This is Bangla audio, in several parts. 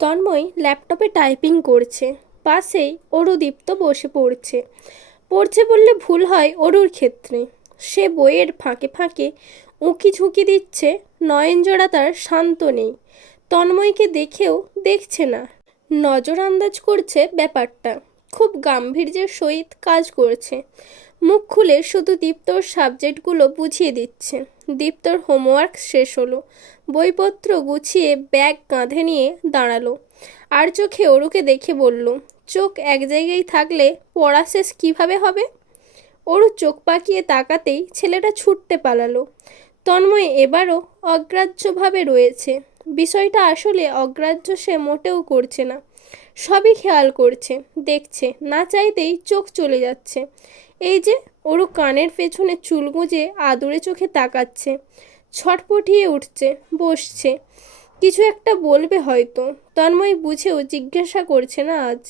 তন্ময় ল্যাপটপে টাইপিং করছে। পাশেই অরুদীপ্ত বসে পড়ছে। পড়ছে বললে ভুল হয় অরুর ক্ষেত্রে। সে বইয়ের ফাঁকে ফাঁকে উঁকি ঝুঁকি দিচ্ছে। নয়নজোড়া তার শান্ত নেই। তন্ময়কে দেখেও দেখছে না। নজর আন্দাজ করছে ব্যাপারটা। খুব গাম্ভীর্যের সহিত কাজ করছে। মুখ খুলে শুধু দীপ্তর সাবজেক্টগুলো বুঝিয়ে দিচ্ছে। দীপ্তর হোমওয়ার্ক শেষ হলো। বইপত্র গুছিয়ে ব্যাগ কাঁধে নিয়ে দাঁড়ালো। আর চোখে অরুকে দেখে বলল, চোখ এক জায়গায় থাকলে পড়া শেষ কীভাবে হবে? অরু চোখ পাকিয়ে তাকাতেই ছেলেটা ছুটতে পালালো। তন্ময় এবারও অগ্রাহ্যভাবে রয়েছে। বিষয়টা আসলে অগ্রাহ্য সে মোটেও করছে না। সবই খেয়াল করছে, দেখছে, না চাইতেই চোখ চলে যাচ্ছে। এই যে ওরও কানের পেছনে চুল গুঁজে আদুরে চোখে তাকাচ্ছে। ছটপটিয়ে উঠছে, বসছে। কিছু একটা বলবে হয়তো। তন্ময় বুঝেও জিজ্ঞাসা করছে না আজ।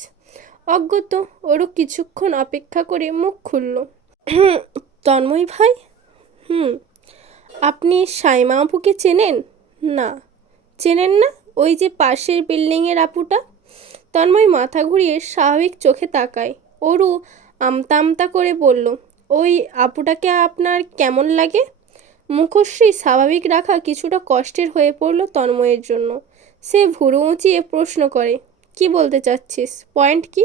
অজ্ঞত ওরও কিছুক্ষণ অপেক্ষা করে মুখ খুলল। তন্ময় ভাই? আপনি সাইমা আপুকে চেনেন? না। চেনেন না? ওই যে পাশের বিল্ডিংয়ের আপুটা। তন্ময় মাথা ঘুরিয়ে স্বাভাবিক চোখে তাকায়। অরু আমতা আমতা করে বলল, ওই আপুটাকে আপনার কেমন লাগে? মুখশ্রী স্বাভাবিক রাখা কিছুটা কষ্টের হয়ে পড়ল তন্ময়ের জন্য। সে ভুরু উঁচিয়ে প্রশ্ন করে, কি বলতে চাচ্ছিস? পয়েন্ট কি?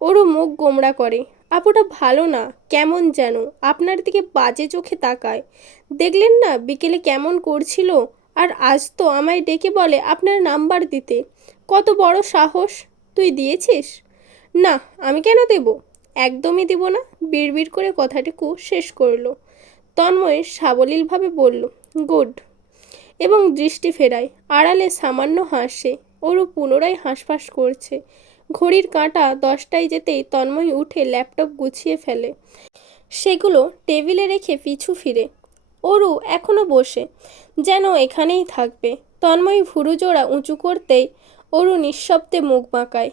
ওরও মুখ গোমড়া করে। আপুটা ভালো না, কেমন যেন আপনার দিকে বাজে চোখে তাকায়। দেখলেন না বিকেলে কেমন করছিল? আর আজ তো আমায় ডেকে বলে আপনার নাম্বার দিতে। কত বড় সাহস! তুই দিয়েছিস? না, আমি কেন দেব? একদমই দিব না। বিড়বিড় করে কথাটুকু শেষ করলো। তন্ময় সাবলীলভাবে বলল, গুড, এবং দৃষ্টি ফেরায়। আড়ালে সামান্য হাসে। ওরও পুনরায় হাঁসফাঁস করছে। ঘড়ির কাঁটা 10টায় যেতেই তন্ময় উঠে ল্যাপটপ গুছিয়ে ফেলে। সেগুলো টেবিলে রেখে পিছু ফিরে। অরু এখনো বসে, যেন এখানেই থাকবে। তন্ময় ভুরু জোড়া উঁচু করতেই অরু নিঃশব্দে মুখ বাঁকায়।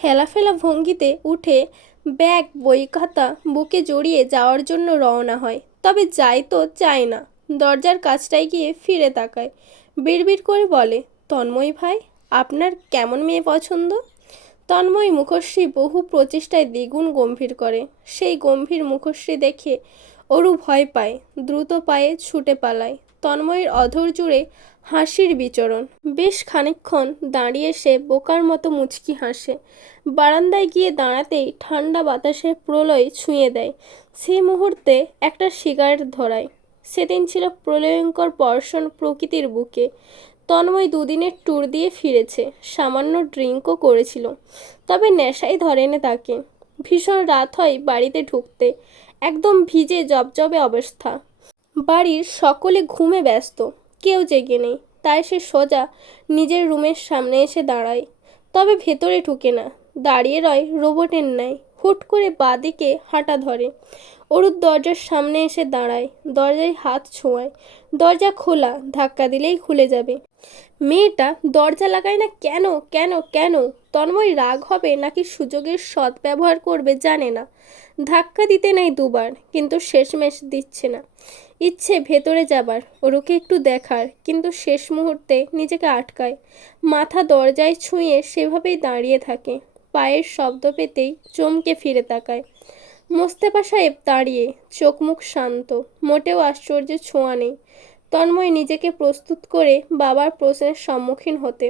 হেলাফেলা ভঙ্গিতে উঠে ব্যাগ বই খাতা বুকে জড়িয়ে যাওয়ার জন্য রওনা হয়। তবে যায় তো চায় না। দরজার কাছটায় গিয়ে ফিরে তাকায়। বিড়বিড় করে বলে, তন্ময় ভাই, আপনার কেমন মেয়ে পছন্দ? তন্ময় মুখশ্রী বহু প্রচেষ্টায় দ্বিগুণ গম্ভীর করে। সেই গম্ভীর মুখশ্রী দেখে অরু ভয় পায়। দ্রুত পায়ে ছুটে পালায়। তন্ময়ের অধর জুড়ে হাসির বিচরণ। বেশ খানিকক্ষণ দাঁড়িয়ে সে বোকার মতো মুচকি হাসে। বারান্দায় গিয়ে দাঁড়াতেই ঠান্ডা বাতাসের প্রলয় ছুঁয়ে দেয়। সেই মুহূর্তে একটা সিগারেট ধরায়। সেদিন ছিল প্রলয়ঙ্কর বর্ষণ প্রকৃতির বুকে। তন্ময় দুদিনের ট্যুর দিয়ে ফিরেছে। সামান্য ড্রিঙ্কও করেছিল। তবে নেশাই ধরেনি তাকে। ভীষণ রাত হয় বাড়িতে ঢুকতে। একদম ভিজে জবজবে অবস্থা। বাড়ির সকলে ঘুমে ব্যস্ত, কেউ জেগে নেই। তাই সে সোজা নিজের রুমের সামনে এসে দাঁড়ায়। তবে ভেতরে ঢুকে না, দাঁড়িয়ে রয় রোবটের ন্যায়। হুট করে বাঁদিকে হাঁটা ধরে। অরুর দরজার সামনে এসে দাঁড়ায়। দরজায় হাত ছোঁয়ায়। দরজা খোলা, ধাক্কা দিলেই খুলে যাবে। মেয়েটা দরজা লাগায় না কেন কেন কেন? তন্ময় রাগ হবে নাকি সুযোগের সদ্ব্যবহার করবে জানে না। ধাক্কা দিতে নেই দুবার, কিন্তু শেষমেশ দিচ্ছে না। ইচ্ছে ভেতরে যাবার, ওরকে একটু দেখার, কিন্তু শেষ মুহূর্তে নিজেকে আটকায়। মাথা দরজায় ছুঁয়ে সেভাবেই দাঁড়িয়ে থাকে। পায়ের শব্দ পেতেই চমকে ফিরে তাকায়। মোস্তাফা সাহেব দাঁড়িয়ে, চোখ মুখ শান্ত, মোটেও আশ্চর্যের ছোঁয়া নেই। তন্ময় নিজেকে প্রস্তুত করে বাবার প্রশ্নের সম্মুখীন হতে,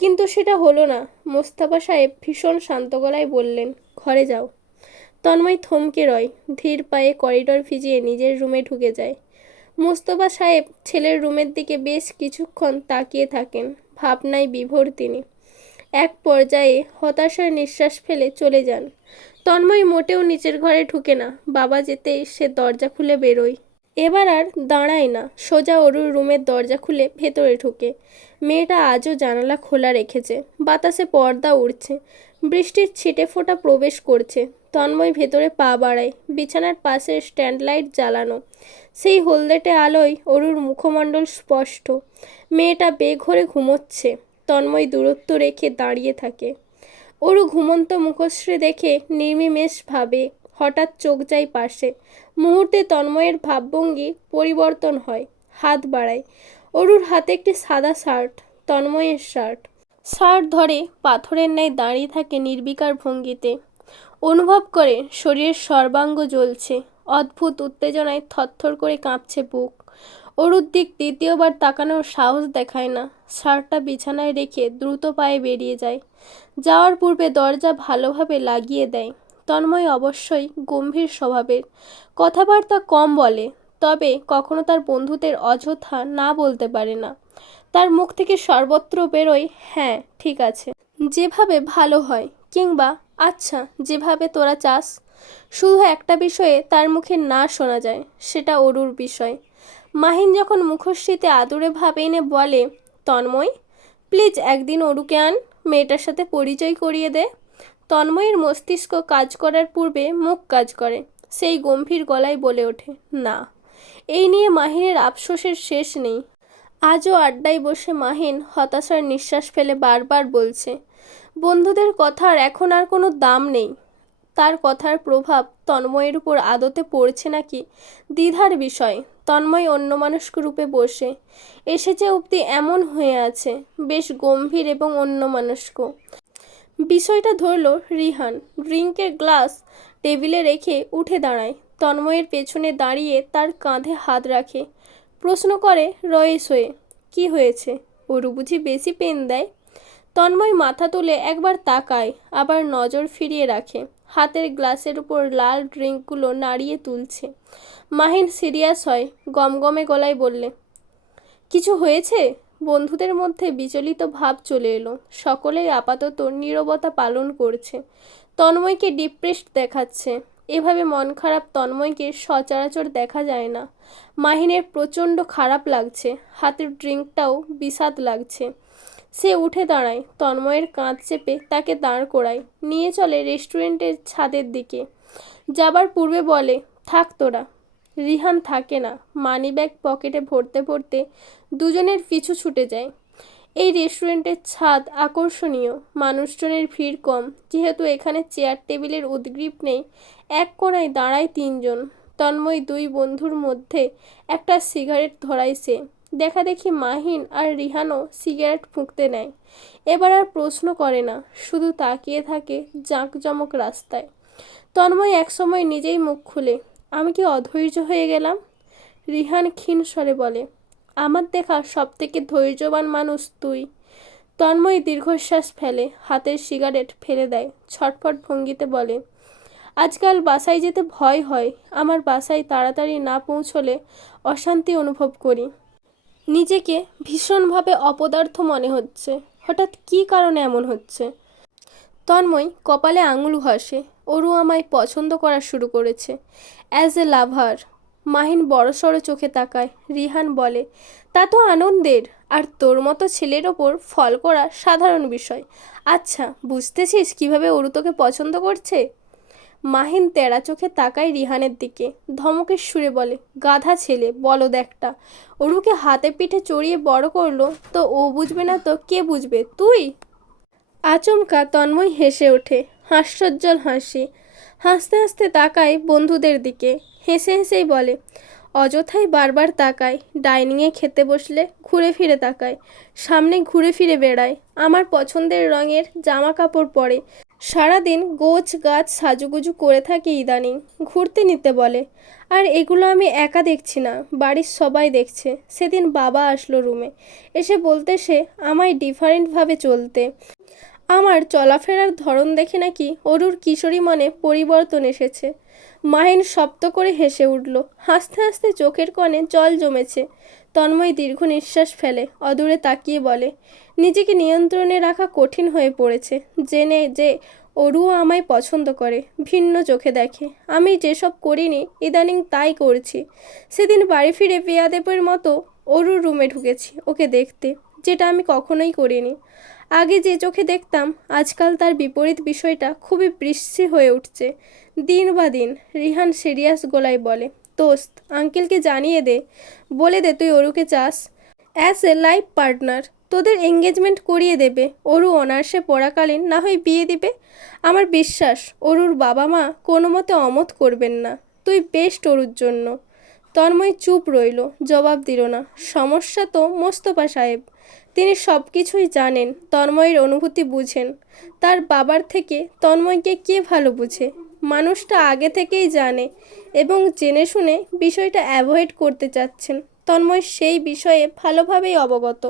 কিন্তু সেটা হলো না। মোস্তাফা সাহেব ভীষণ শান্ত গলায় বললেন, ঘরে যাও। তন্ময় থমকে রয়। ধীর পায়ে করিডর ভিজিয়ে নিজের রুমে ঢুকে যায়। মোস্তফা সাহেব ছেলের রুমের দিকে বেশ কিছুক্ষণ তাকিয়ে থাকেন। ভাবনায় বিভোর তিনি। এক পর্যায়ে হতাশার নিঃশ্বাস ফেলে চলে যান। তন্ময় মোটেও নিচের ঘরে ঢুকে না। বাবা যেতেই সে দরজা খুলে বেরোয়। এবার আর দাঁড়ায় না, সোজা অরুর রুমের দরজা খুলে ভেতরে ঢুকে। মেয়েটা আজও জানালা খোলা রেখেছে। বাতাসে পর্দা উড়ছে। বৃষ্টির ছিটে ফোঁটা প্রবেশ করছে। তন্ময় ভেতরে পা বাড়ায়। বিছানার পাশে স্ট্যান্ড লাইট জ্বালানো। সেই হলদেটে আলোয় অরুর মুখমণ্ডল স্পষ্ট। মেয়েটা বেঘোরে ঘুমোচ্ছে। তন্ময় দূরত্ব রেখে দাঁড়িয়ে থাকে। অরু ঘুমন্ত মুখশ্রী দেখে নির্নিমেষ ভাবে। হঠাৎ চোখ যায় পাশে। মুহূর্তে তন্ময়ের ভাবভঙ্গি পরিবর্তন হয়। হাত বাড়ায়। অরুর হাতে একটি সাদা শার্ট, তন্ময়ের শার্ট। শার্ট ধরে পাথরের ন্যায় দাঁড়িয়ে থাকে নির্বিকার ভঙ্গিতে। অনুভব করে শরীরের সর্বাঙ্গ জ্বলছে, অদ্ভুত উত্তেজনায় থরথর করে কাঁপছে বুক। অরুর দিক দ্বিতীয়বার তাকানোর সাহস দেখায় না। শার্টটা বিছানায় রেখে দ্রুত পায়ে বেরিয়ে যায়। যাওয়ার পূর্বে দরজা ভালোভাবে লাগিয়ে দেয়। তন্ময় অবশ্যই গম্ভীর স্বভাবের, কথাবার্তা কম বলে, তবে কখনো তার বন্ধুদের অযথা না বলতে পারে না। তার মুখ থেকে সর্বত্র বেরোয় হ্যাঁ ঠিক আছে, যেভাবে ভালো হয়, কিংবা আচ্ছা যেভাবে তোরা চাস। শুধু একটা বিষয়ে তার মুখে না শোনা যায়, সেটা অরুর বিষয়। মাহিন যখন মুখশ্রীতে আদুরে ভাব এনে বলে, তন্ময় প্লিজ একদিন অরুকে আন, মেয়েটার সাথে পরিচয় করিয়ে দে। তন্ময়ের মস্তিষ্ক কাজ করার পূর্বে মুখ কাজ করে। সেই গম্ভীর গলায় বলে ওঠে, না। এই নিয়ে মাহিনের আফসোসের শেষ নেই। আজও আড্ডায় বসে মাহিন হতাশার নিঃশ্বাস ফেলে বারবার বলছে, বন্ধুদের কথার এখন আর কোনো দাম নেই। তার কথার প্রভাব তন্ময়ের উপর আদতে পড়ছে নাকি দ্বিধার বিষয়। তন্ময় অন্যমনস্ক রূপে বসে এসেছে অবধি এমন হয়ে আছে, বেশ গম্ভীর এবং অন্যমনস্ক। বিষয়টা ধরল রিহান। ড্রিঙ্কের গ্লাস টেবিলে রেখে উঠে দাঁড়ায়। তন্ময়ের পেছনে দাঁড়িয়ে তার কাঁধে হাত রাখে। প্রশ্ন করে রয়েস হয়ে, কি হয়েছে? ওরু বুঝি বেশি পেন দেয়? তন্ময় মাথা তুলে একবার তাকায়, আবার নজর ফিরিয়ে রাখে। হাতের গ্লাসের উপর লাল ড্রিঙ্কগুলো নাড়িয়ে তুলছে। মাহিন সিরিয়াস হয়, গমগমে গলায় বললে, কিছু হয়েছে? বন্ধুদের মধ্যে বিচলিত ভাব চলে এলো। সকলেই আপাতত নীরবতা পালন করছে। তন্ময়কে ডিপ্রেসড দেখাচ্ছে। এভাবে মন খারাপ তন্ময়কে সচরাচর দেখা যায় না। মাহিনের প্রচণ্ড খারাপ লাগছে, হাতের ড্রিঙ্কটাও বিষাদ লাগছে। সে উঠে দাঁড়ায়, তন্ময়ের কাঁধ চেপে তাকে দাঁড় করায়, নিয়ে চলে রেস্টুরেন্টের ছাদের দিকে। যাবার পূর্বে বলে, থাক তোরা। রিহান থাকে না। মানিব্যাগ পকেটে ভরতে ভরতে দুজনের পিছু ছুটে যায়। এই রেস্টুরেন্টের ছাদ আকর্ষণীয়, মানুষজনের ভিড় কম, যেহেতু এখানে চেয়ার টেবিলের উদ্গ্রীব নেই। এক কোণায় দাঁড়ায় তিনজন। তন্ময় দুই বন্ধুর মধ্যে একটা সিগারেট ধরায় সে। দেখা দেখি মাহিন আর রিহানও সিগারেট ফুঁকতে নেয়। এবার আর প্রশ্ন করে না, শুধু তাকিয়ে থাকে জাঁকজমক রাস্তায়। তন্ময় একসময় নিজেই মুখ খুলে, আমি কি অধৈর্য হয়ে গেলাম? রিহান ক্ষীণ স্বরে বলে, আমার দেখা সবথেকে ধৈর্যবান মানুষ তুই। তন্ময় দীর্ঘশ্বাস ফেলে, হাতের সিগারেট ফেলে দেয়, ছটফট ভঙ্গিতে বলে, আজকাল বাসায় যেতে ভয় হয়। আমার বাসায় তাড়াতাড়ি না পৌঁছলে অশান্তি অনুভব করি। নিজেকে ভীষণভাবে অপদার্থ মনে হচ্ছে। হঠাৎ কী কারণে এমন হচ্ছে? তন্ময় কপালে আঙুল ঘষে। অরু আমায় পছন্দ করা শুরু করেছে, অ্যাজ এ লাভার। মাহিন বড়সড় চোখে তাকায়। রিহান বলে, তা তো আনন্দের। আর তোর মতো ছেলের ওপর ফল করা সাধারণ বিষয়। আচ্ছা, বুঝতেছিস কিভাবে অরু তোকে পছন্দ করছে? মাহিন তেরা চোখে তাকায় রিহানের দিকে, ধমকের সুরে বলে, গাধা ছেলে, বলদ একটা। অরুকে হাতে পিঠে চড়িয়ে বড় করলো, তো ও বুঝবে না তো কে বুঝবে? তুই? আচমকা তন্ময় হেসে ওঠে, হাস্যোজ্জ্বল হাসি। হাসতে হাসতে তাকায় বন্ধুদের দিকে, হেসে হেসেই বলে, অযথাই বারবার তাকায়। ডাইনিংয়ে খেতে বসলে ঘুরে ফিরে তাকায়, সামনে ঘুরে ফিরে বেড়ায়। আমার পছন্দের রঙের জামা কাপড় পরে, সারাদিন গোছ গাছ সাজুগুজু করে থাকে ইদানিং। ঘুরতে নিতে বলে। আর এগুলো আমি একা দেখছি না, বাড়ির সবাই দেখছে। সেদিন বাবা আসলো রুমে, এসে বলতে সে আমায় ডিফারেন্টভাবে চলতে। আমার চলাফেরার ধরন দেখে নাকি অরুর কিশোরী মনে পরিবর্তন এসেছে। মাহিন শব্দ করে হেসে উঠল, হাসতে হাসতে চোখের কোণে জল জমেছে। তন্ময় দীর্ঘ নিঃশ্বাস ফেলে, অদূরে তাকিয়ে বলে, নিজেকে নিয়ন্ত্রণে রাখা কঠিন হয়ে পড়েছে, জেনে যে অরুও আমায় পছন্দ করে, ভিন্ন চোখে দেখে। আমি যেসব করিনি ইদানিং তাই করছি। সেদিন বাড়ি ফিরে বেয়াদবের মতো অরুর রুমে ঢুকেছি ওকে দেখতে, যেটা আমি কখনোই করিনি। আগে যে চোখে দেখতাম, আজকাল তার বিপরীত। বিষয়টা খুবই বিশ্রী হয়ে উঠছে দিন বা দিন। রিহান সিরিয়াস গলায় বলে, দোস্ত, আঙ্কেলকে জানিয়ে দে, বলে দে তুই অরুকে চাস, অ্যাজ এ লাইফ পার্টনার। তোদের এঙ্গেজমেন্ট করিয়ে দেবে, অরু অনার্সে পড়াকালীন না হয় বিয়ে দিবে। আমার বিশ্বাস অরুর বাবা মা কোনো মতে অমত করবেন না। তুই বেস্ট অরুর জন্য। তন্ময় চুপ রইল, জবাব দিল না। সমস্যা তো মোস্তফা সাহেব। তিনি সব কিছুই জানেন, তন্ময়ের অনুভূতি বুঝেন। তার বাবার থেকে তন্ময়কে কে ভালো বুঝে? মানুষটা আগে থেকেই জানে এবং জেনে শুনে বিষয়টা অ্যাভয়েড করতে চাচ্ছেন। তন্ময় সেই বিষয়ে ভালোভাবেই অবগত।